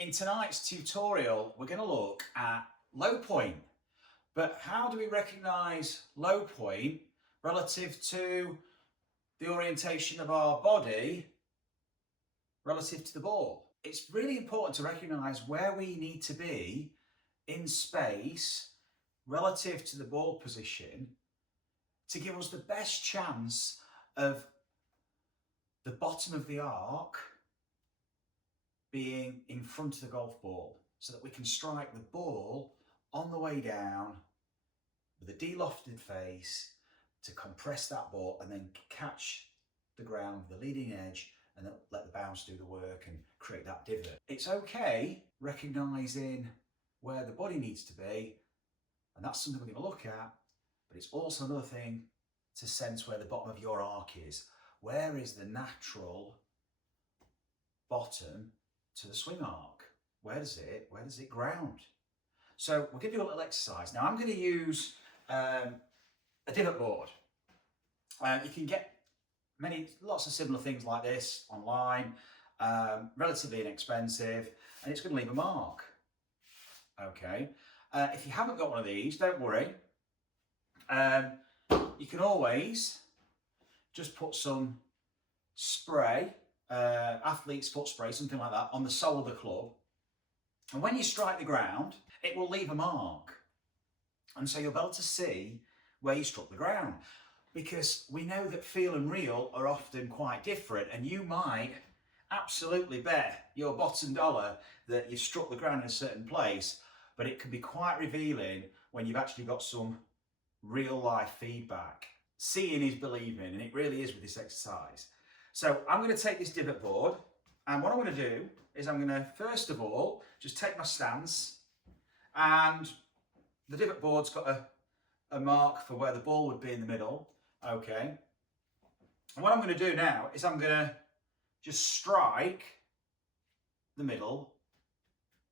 In tonight's tutorial, we're going to look at low point. But how do we recognise low point relative to the orientation of our body relative to the ball? It's really important to recognise where we need to be in space relative to the ball position to give us the best chance of the bottom of the arc being in front of the golf ball, so that we can strike the ball on the way down with a de-lofted face to compress that ball and then catch the ground with the leading edge and then let the bounce do the work and create that divot. It's okay recognising where the body needs to be, and that's something we're going to look at, but it's also another thing to sense where the bottom of your arc is. Where is the natural bottom to the swing arc? Where does it ground? So we're going to do a little exercise. Now I'm going to use a divot board. You can get lots of similar things like this online, relatively inexpensive, and it's going to leave a mark. Okay. If you haven't got one of these, don't worry. You can always just put some spray, athlete's foot spray, something like that, on the sole of the club. And when you strike the ground, it will leave a mark. And so you'll be able to see where you struck the ground. Because we know that feel and real are often quite different, and you might absolutely bet your bottom dollar that you struck the ground in a certain place, but it can be quite revealing when you've actually got some real life feedback. Seeing is believing, and it really is with this exercise. So I'm going to take this divot board, and what I'm going to do is I'm going to first of all just take my stance, and the divot board's got a mark for where the ball would be in the middle. Okay. And what I'm going to do now is I'm going to just strike the middle,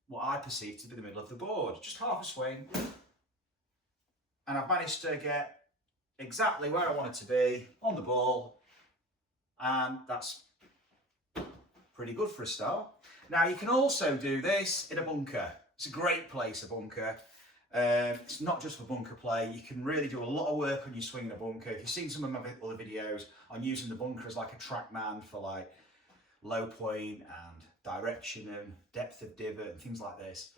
what I perceive to be the middle of the board, just half a swing, and I've managed to get exactly where I want it to be on the ball, and that's pretty good for a start. Now you can also do this in a bunker. It's a great place, a bunker. It's not just for bunker play. You can really do a lot of work on your swing in a bunker. If you've seen some of my other videos on using the bunker as like a track man for like low point and direction and depth of divot and things like this,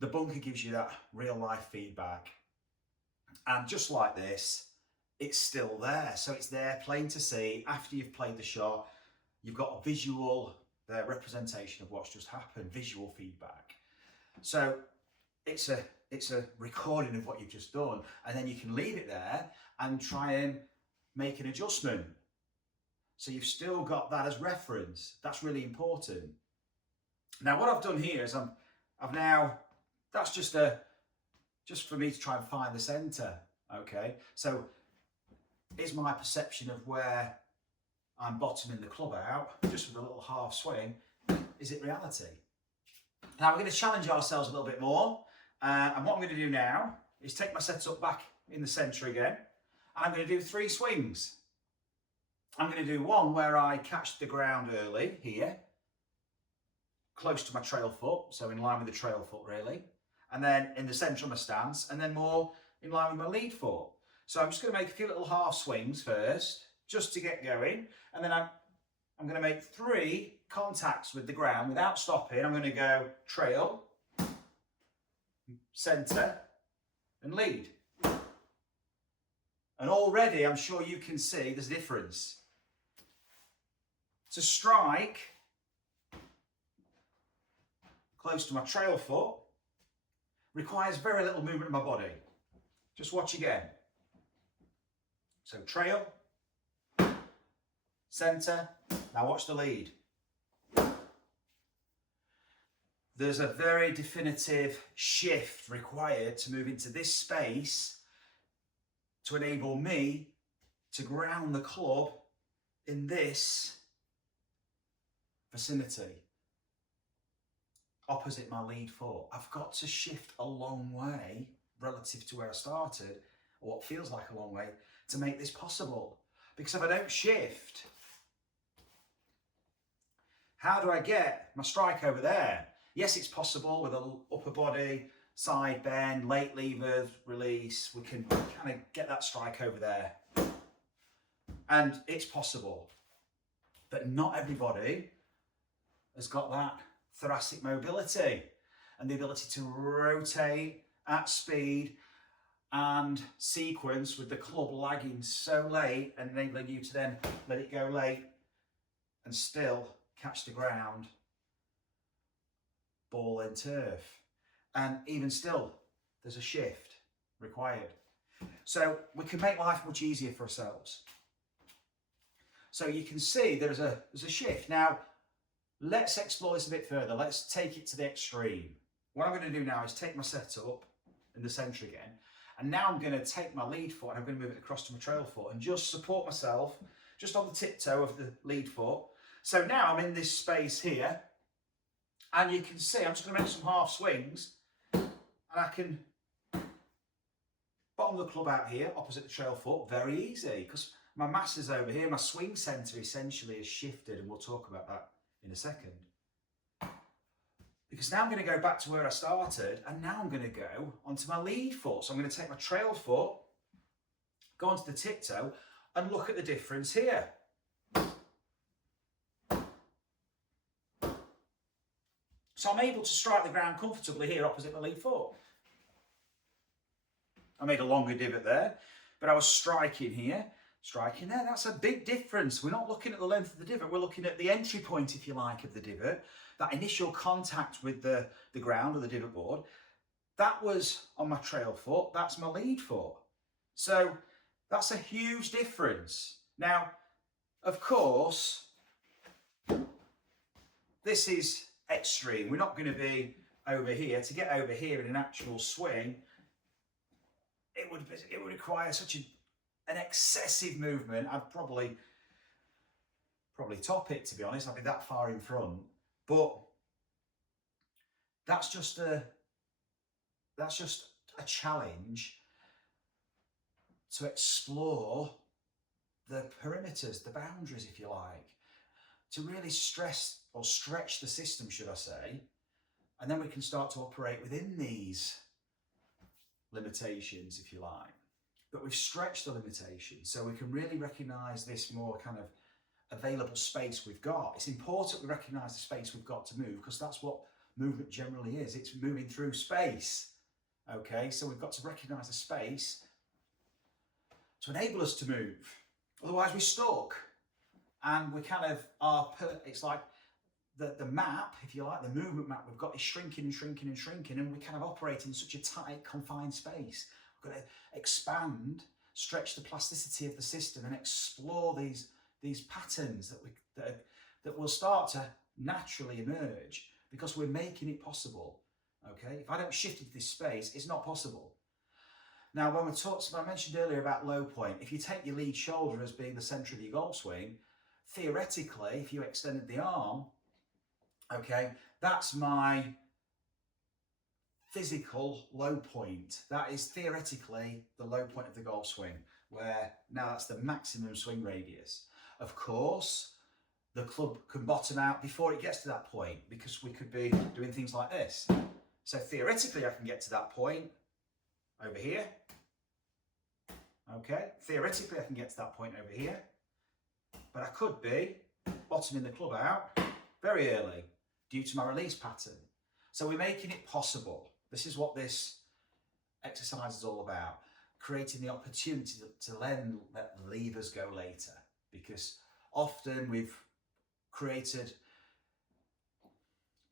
the bunker gives you that real life feedback. And just like this, it's still there. So it's there plain to see. After you've played the shot, you've got a visual representation of what's just happened, visual feedback. So it's a recording of what you've just done, and then you can leave it there and try and make an adjustment. So you've still got that as reference. That's really important. Now what I've done here is that's just for me to try and find the center. Okay, so is my perception of where I'm bottoming the club out, just with a little half swing, is it reality? Now we're going to challenge ourselves a little bit more, and what I'm going to do now is take my setup back in the centre again, and I'm going to do 3 swings. I'm going to do one where I catch the ground early here, close to my trail foot, so in line with the trail foot really, and then in the centre of my stance, and then more in line with my lead foot. So I'm just going to make a few little half swings first, just to get going, and then I'm going to make 3 contacts with the ground without stopping. I'm going to go trail, centre, and lead. And already I'm sure you can see there's a difference. To strike close to my trail foot requires very little movement of my body. Just watch again. So trail, centre, now watch the lead. There's a very definitive shift required to move into this space to enable me to ground the club in this vicinity, opposite my lead foot. I've got to shift a long way relative to where I started, or what feels like a long way, to make this possible. Because if I don't shift, how do I get my strike over there? Yes, it's possible with an upper body, side bend, late lever release, we can kind of get that strike over there. And it's possible, but not everybody has got that thoracic mobility and the ability to rotate at speed and sequence with the club lagging so late and enabling you to then let it go late and still catch the ground, ball and turf. And even still, there's a shift required. So we can make life much easier for ourselves. So you can see there's a shift. Now, let's explore this a bit further. Let's take it to the extreme. What I'm going to do now is take my setup in the centre again. And now I'm going to take my lead foot and I'm going to move it across to my trail foot and just support myself just on the tiptoe of the lead foot. So now I'm in this space here. And you can see I'm just going to make some half swings. And I can bottom the club out here, opposite the trail foot, very easy. Because my mass is over here. My swing centre essentially has shifted. And we'll talk about that in a second. Because now I'm going to go back to where I started, and now I'm going to go onto my lead foot. So I'm going to take my trail foot, go onto the tiptoe, and look at the difference here. So I'm able to strike the ground comfortably here opposite my lead foot. I made a longer divot there, but I was striking here, striking there. That's a big difference. We're not looking at the length of the divot, we're looking at the entry point, if you like, of the divot. That initial contact with the ground or the divot board, that was on my trail foot, that's my lead foot. So that's a huge difference. Now, of course, this is extreme. We're not going to be over here. To get over here in an actual swing, it would require such an excessive movement. I'd probably top it, to be honest. I'd be that far in front. But that's just a challenge to explore the perimeters, the boundaries, if you like, to really stress or stretch the system, should I say, and then we can start to operate within these limitations, if you like. But we've stretched the limitations, so we can really recognise this more kind of available space we've got. It's important we recognise the space we've got to move, because that's what movement generally is. It's moving through space. Okay, so we've got to recognise the space to enable us to move. Otherwise we're stuck and we kind of are, it's like the map, if you like, the movement map we've got is shrinking and shrinking and shrinking, and we kind of operate in such a tight, confined space. We've got to expand, stretch the plasticity of the system and explore these patterns that will start to naturally emerge because we're making it possible. Okay, if I don't shift into this space, it's not possible. Now, when I mentioned earlier about low point, if you take your lead shoulder as being the centre of your golf swing, theoretically, if you extended the arm, okay, that's my physical low point. That is theoretically the low point of the golf swing, where now that's the maximum swing radius. Of course, the club can bottom out before it gets to that point, because we could be doing things like this. So theoretically, I can get to that point over here. Okay, theoretically, I can get to that point over here. But I could be bottoming the club out very early due to my release pattern. So we're making it possible. This is what this exercise is all about. Creating the opportunity to let levers go later. Because often we've created,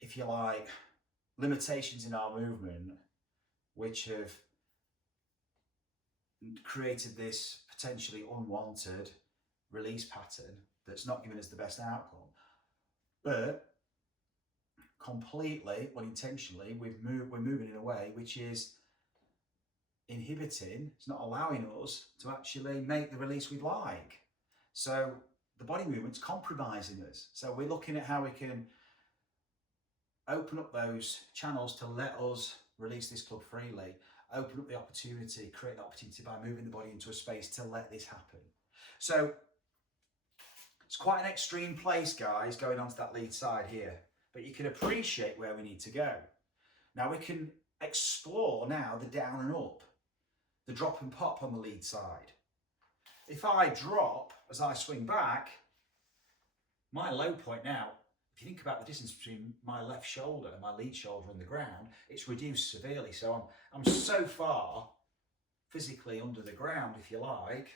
if you like, limitations in our movement which have created this potentially unwanted release pattern that's not giving us the best outcome. But completely, unintentionally, we're moving in a way which is inhibiting, it's not allowing us to actually make the release we'd like. So the body movement's compromising us. So we're looking at how we can open up those channels to let us release this club freely, open up the opportunity, create the opportunity by moving the body into a space to let this happen. So it's quite an extreme place, guys, going onto that lead side here. but you can appreciate where we need to go. Now we can explore now the down and up, the drop and pop on the lead side. If I drop as I swing back, my low point now, if you think about the distance between my left shoulder and my lead shoulder and the ground, it's reduced severely. So I'm so far physically under the ground, if you like,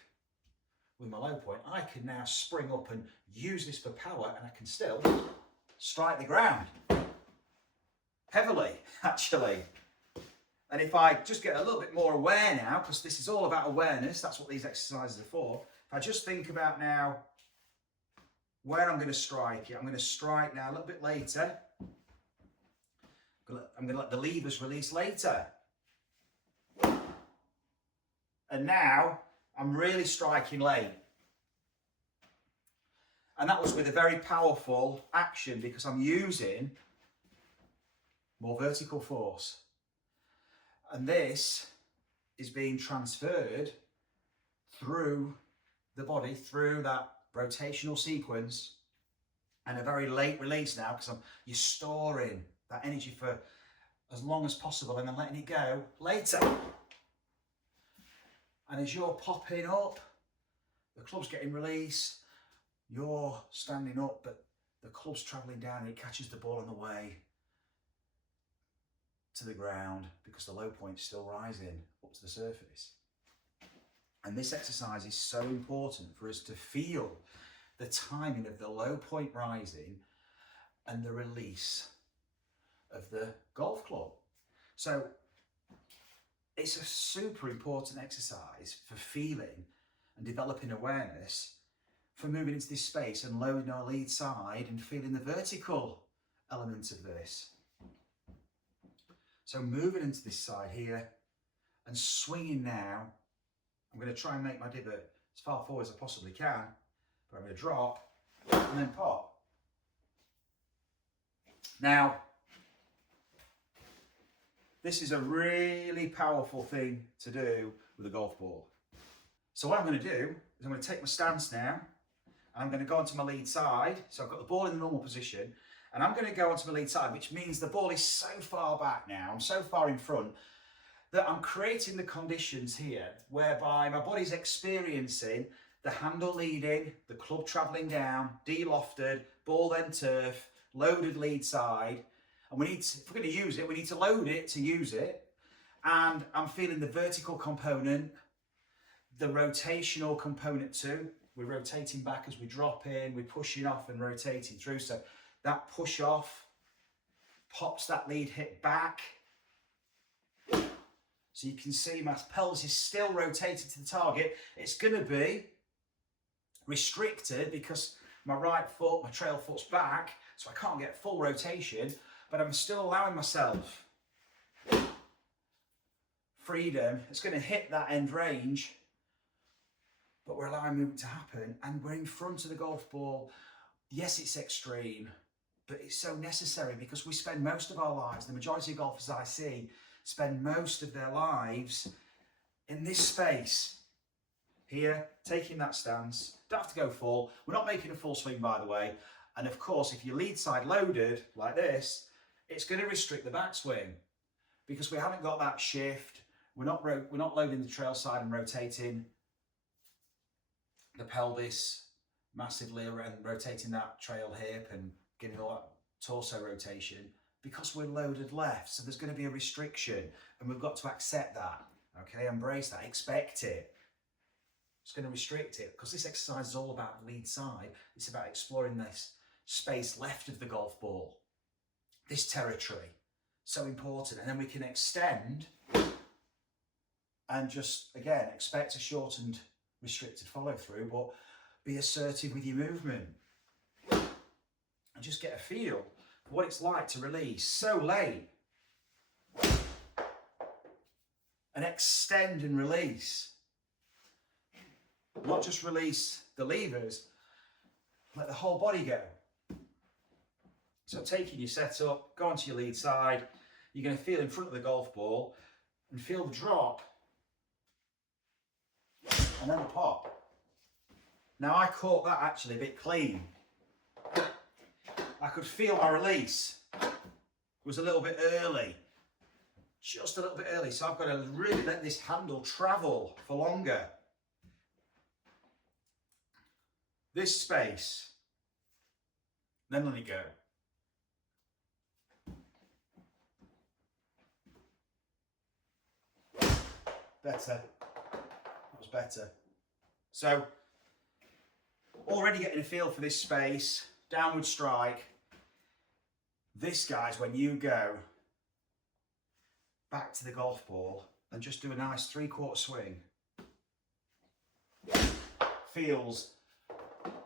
with my low point, I can now spring up and use this for power, and I can still strike the ground heavily, actually. And if I just get a little bit more aware now, because this is all about awareness, that's what these exercises are for. If I just think about now where I'm going to strike it, I'm going to strike now a little bit later. I'm going to let the levers release later. And now I'm really striking late. And that was with a very powerful action because I'm using more vertical force. And this is being transferred through the body, through that rotational sequence, and a very late release now because you're storing that energy for as long as possible and then letting it go later. And as you're popping up, the club's getting released, you're standing up, but the club's travelling down and it catches the ball on the way to the ground because the low point's still rising up to the surface. And this exercise is so important for us to feel the timing of the low point rising and the release of the golf club. So it's a super important exercise for feeling and developing awareness, for moving into this space and loading our lead side and feeling the vertical element of this. So moving into this side here and swinging now. I'm going to try and make my divot as far forward as I possibly can, but I'm going to drop and then pop. Now, this is a really powerful thing to do with a golf ball. So what I'm going to do is I'm going to take my stance now, and I'm going to go onto my lead side. So I've got the ball in the normal position, and I'm going to go onto my lead side, which means the ball is so far back now, I'm so far in front, that I'm creating the conditions here whereby my body's experiencing the handle leading, the club travelling down, de-lofted, ball then turf, loaded lead side. And we need to, if we're going to use it, we need to load it to use it. And I'm feeling the vertical component, the rotational component too. We're rotating back as we drop in, we're pushing off and rotating through. So that push off pops that lead hip back. So you can see my pelvis is still rotated to the target. It's going to be restricted because my right foot, my trail foot's back, so I can't get full rotation, but I'm still allowing myself freedom. It's going to hit that end range, but we're allowing movement to happen, and we're in front of the golf ball. Yes, it's extreme, but it's so necessary because we spend most of our lives, the majority of golfers I see, spend most of their lives in this space here, taking that stance. Don't have to go full. We're not making a full swing, by the way. And of course, if your lead side loaded like this, it's going to restrict the backswing because we haven't got that shift. We're not loading the trail side and rotating the pelvis massively and rotating that trail hip and getting all that torso rotation, because we're loaded left. So there's going to be a restriction, and we've got to accept that. Okay, embrace that, expect it. It's going to restrict it because this exercise is all about the lead side. It's about exploring this space left of the golf ball, this territory. So important. And then we can extend and just, again, expect a shortened, restricted follow through, but be assertive with your movement and just get a feel for what it's like to release so late and extend and release. Not just release the levers, let the whole body go. So taking your setup, go onto your lead side, you're going to feel in front of the golf ball and feel the drop and then the pop. Now I caught that actually a bit clean. I could feel my release was a little bit early, just a little bit early. So I've got to really let this handle travel for longer. This space, then let it go. Better. That was better. So, already getting a feel for this space, downward strike. This, guys, when you go back to the golf ball and just do a nice 3/4 swing, feels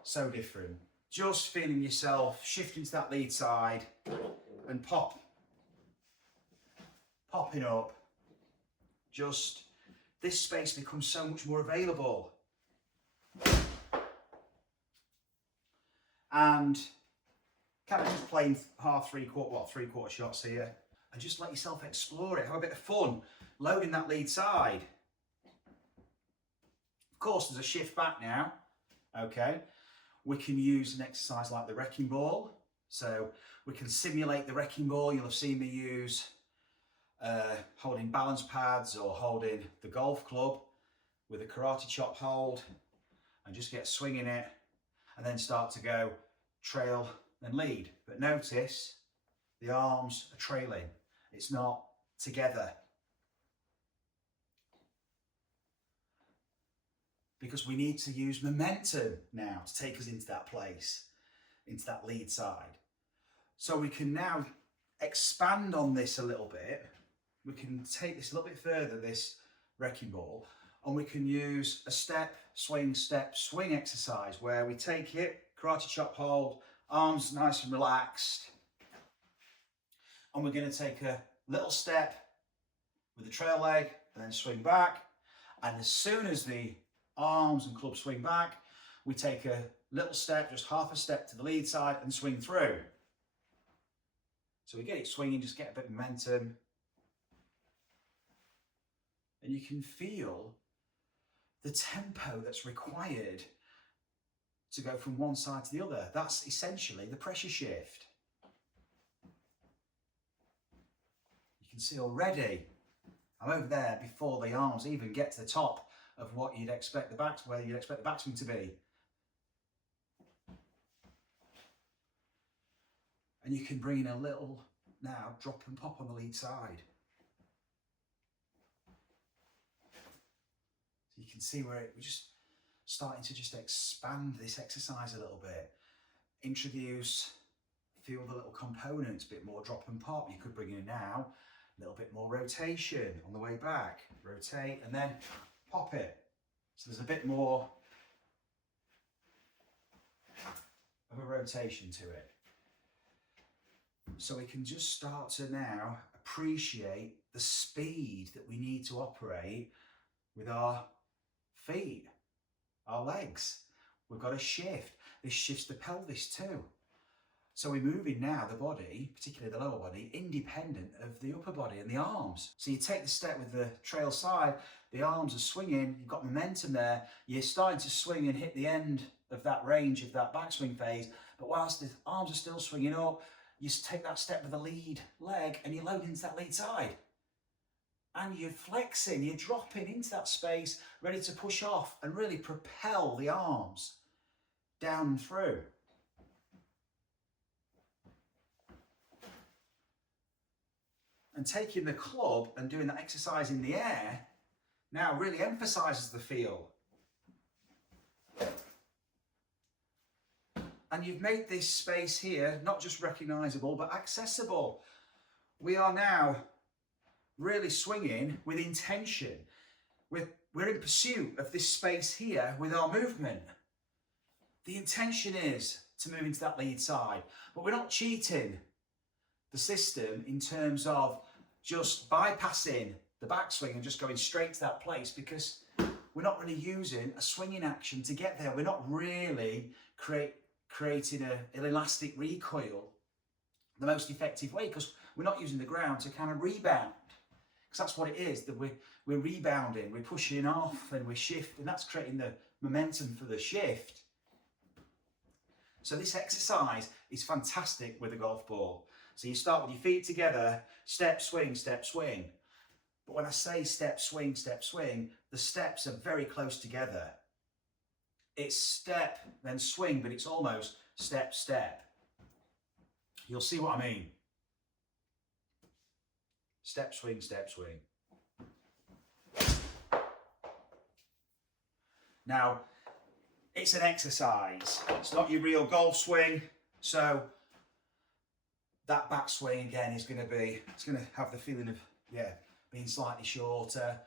so different. Just feeling yourself shifting to that lead side and popping up. Just, this space becomes so much more available. And kind of just playing three-quarter shots here, and just let yourself explore it, have a bit of fun, loading that lead side. Of course, there's a shift back now, okay? We can use an exercise like the wrecking ball. So we can simulate the wrecking ball. You'll have seen me use holding balance pads or holding the golf club with a karate chop hold, and just get swinging it, and then start to go trail and lead. But notice the arms are trailing. It's not together. Because we need to use momentum now to take us into that place, into that lead side. So we can now expand on this a little bit. We can take this a little bit further, this wrecking ball, and we can use a step, swing exercise where we take it, karate chop hold, arms nice and relaxed, and we're going to take a little step with the trail leg and then swing back. And as soon as the arms and club swing back, we take a little step, just half a step to the lead side and swing through. So we get it swinging, just get a bit of momentum. And you can feel the tempo that's required to go from one side to the other. That's essentially the pressure shift. You can see already, I'm over there before the arms even get to the top of what you'd expect where you'd expect the backswing to be. And you can bring in a little, now, drop and pop on the lead side. So you can see where we're just starting to just expand this exercise a little bit. Introduce, feel the little components, a bit more drop and pop. You could bring in now a little bit more rotation on the way back. Rotate and then pop it. So there's a bit more of a rotation to it. So we can just start to now appreciate the speed that we need to operate with our feet, our legs. We've got to shift. This shifts the pelvis too. So we're moving now the body, particularly the lower body, independent of the upper body and the arms. So you take the step with the trail side, the arms are swinging, you've got momentum there, you're starting to swing and hit the end of that range of that backswing phase, but whilst the arms are still swinging up, you take that step with the lead leg and you load into that lead side. And you're flexing, you're dropping into that space, ready to push off and really propel the arms down and through. And taking the club and doing that exercise in the air now really emphasizes the feel. And you've made this space here not just recognizable but accessible. We are now really swinging with intention. We're in pursuit of this space here with our movement. The intention is to move into that lead side, but we're not cheating the system in terms of just bypassing the backswing and just going straight to that place, because we're not really using a swinging action to get there. We're not really creating an elastic recoil the most effective way, because we're not using the ground to kind of rebound. Because that's what it is, that we're rebounding, we're pushing off and we're shifting, and that's creating the momentum for the shift. So this exercise is fantastic with a golf ball. So you start with your feet together, step, swing, step, swing. But when I say step, swing, the steps are very close together. It's step, then swing, but it's almost step, step. You'll see what I mean. Step, swing, step, swing. Now, it's an exercise. It's not your real golf swing. So that backswing again is going to have the feeling of, being slightly shorter,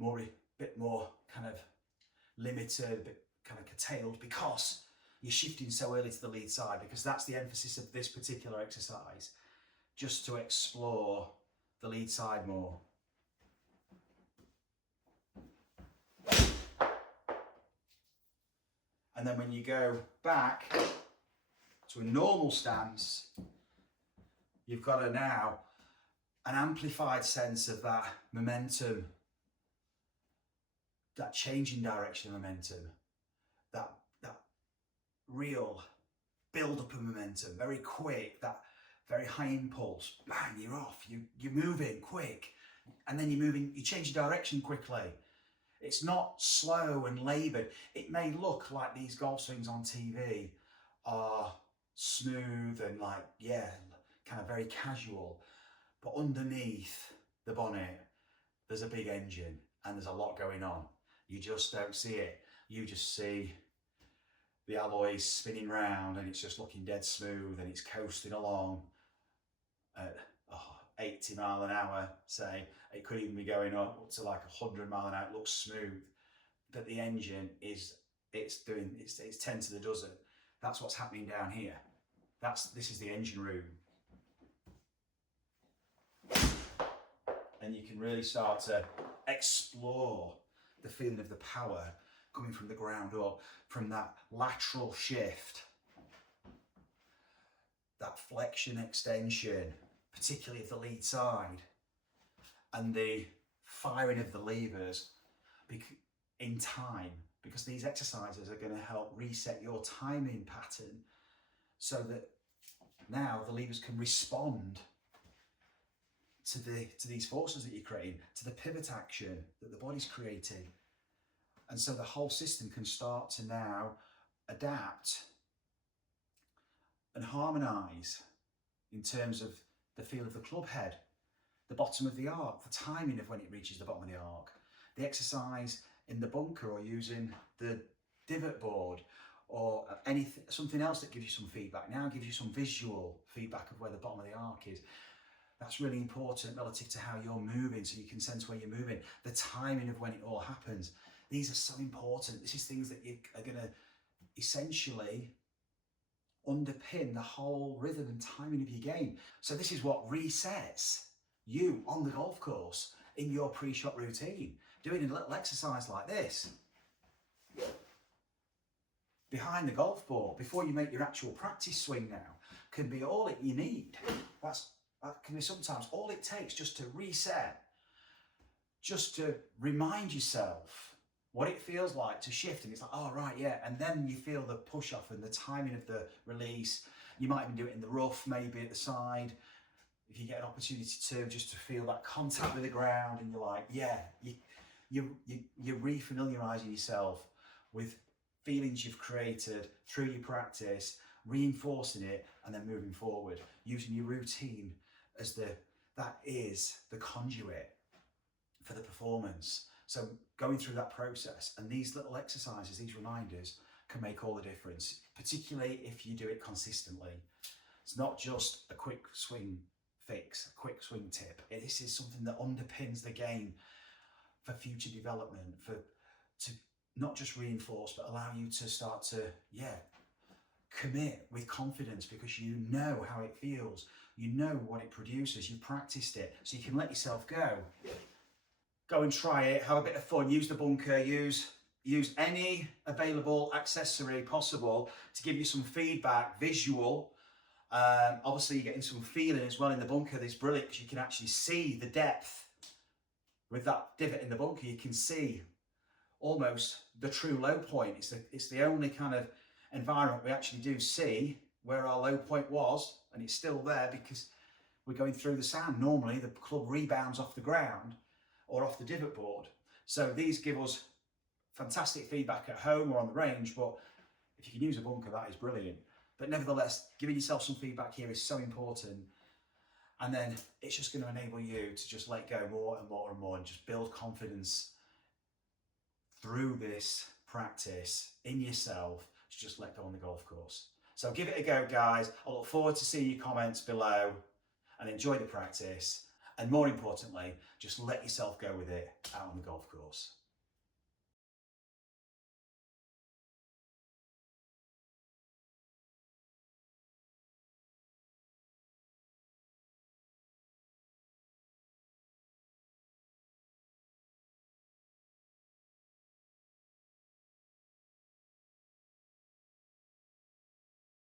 a bit more kind of limited, a bit kind of curtailed, because you're shifting so early to the lead side, because that's the emphasis of this particular exercise, just to explore the lead side more. And then when you go back to a normal stance, you've got now an amplified sense of that momentum, that change in direction of momentum, that real build-up of momentum, very quick, that very high impulse, bang, you're off, you're moving quick, and then you change your direction quickly. It's not slow and laboured. It may look like these golf swings on TV are smooth and kind of very casual, but underneath the bonnet, there's a big engine and there's a lot going on. You just don't see it. You just see the alloys spinning round and it's just looking dead smooth and it's coasting along at 80 mile an hour, say. It could even be going up to like 100 mile an hour. It looks smooth, but the engine it's 10 to the dozen. That's what's happening down here. This is the engine room. And you can really start to explore the feeling of the power coming from the ground up, from that lateral shift, that flexion extension, particularly of the lead side, and the firing of the levers in time, because these exercises are going to help reset your timing pattern so that now the levers can respond to these forces that you're creating, to the pivot action that the body's creating. And so the whole system can start to now adapt and harmonise in terms of the feel of the club head, the bottom of the arc, the timing of when it reaches the bottom of the arc, the exercise in the bunker or using the divot board or something else that gives you some feedback. Now gives you some visual feedback of where the bottom of the arc is. That's really important relative to how you're moving, so you can sense where you're moving, the timing of when it all happens. These are so important. This is things that you are going to essentially underpin the whole rhythm and timing of your game. So this is what resets you on the golf course in your pre-shot routine. Doing a little exercise like this behind the golf ball before you make your actual practice swing now can be all that you need. That can be sometimes all it takes just to reset, just to remind yourself what it feels like to shift. And it's like, oh, right, yeah. And then you feel the push off and the timing of the release. You might even do it in the rough, maybe at the side, if you get an opportunity to, just to feel that contact with the ground. And you're like, yeah, you're re-familiarising yourself with feelings you've created through your practice, reinforcing it, and then moving forward, using your routine as that is the conduit for the performance. So going through that process, and these little exercises, these reminders, can make all the difference, particularly if you do it consistently. It's not just a quick swing fix, a quick swing tip. This is something that underpins the game for future development, to not just reinforce, but allow you to start to, commit with confidence, because you know how it feels, you know what it produces, you practiced it, so you can let yourself go and try it, have a bit of fun, use the bunker, use any available accessory possible to give you some feedback, visual. Obviously you're getting some feeling as well in the bunker. It's brilliant because you can actually see the depth with that divot in the bunker. You can see almost the true low point. It's the only kind of environment, we actually do see where our low point was, and it's still there because we're going through the sand. Normally the club rebounds off the ground or off the divot board. So these give us fantastic feedback at home or on the range, but if you can use a bunker, that is brilliant. But nevertheless, giving yourself some feedback here is so important. And then it's just going to enable you to just let go more and more and more and just build confidence through this practice in yourself to just let go on the golf course. So give it a go, guys. I look forward to seeing your comments below, and enjoy the practice. And more importantly, just let yourself go with it out on the golf course.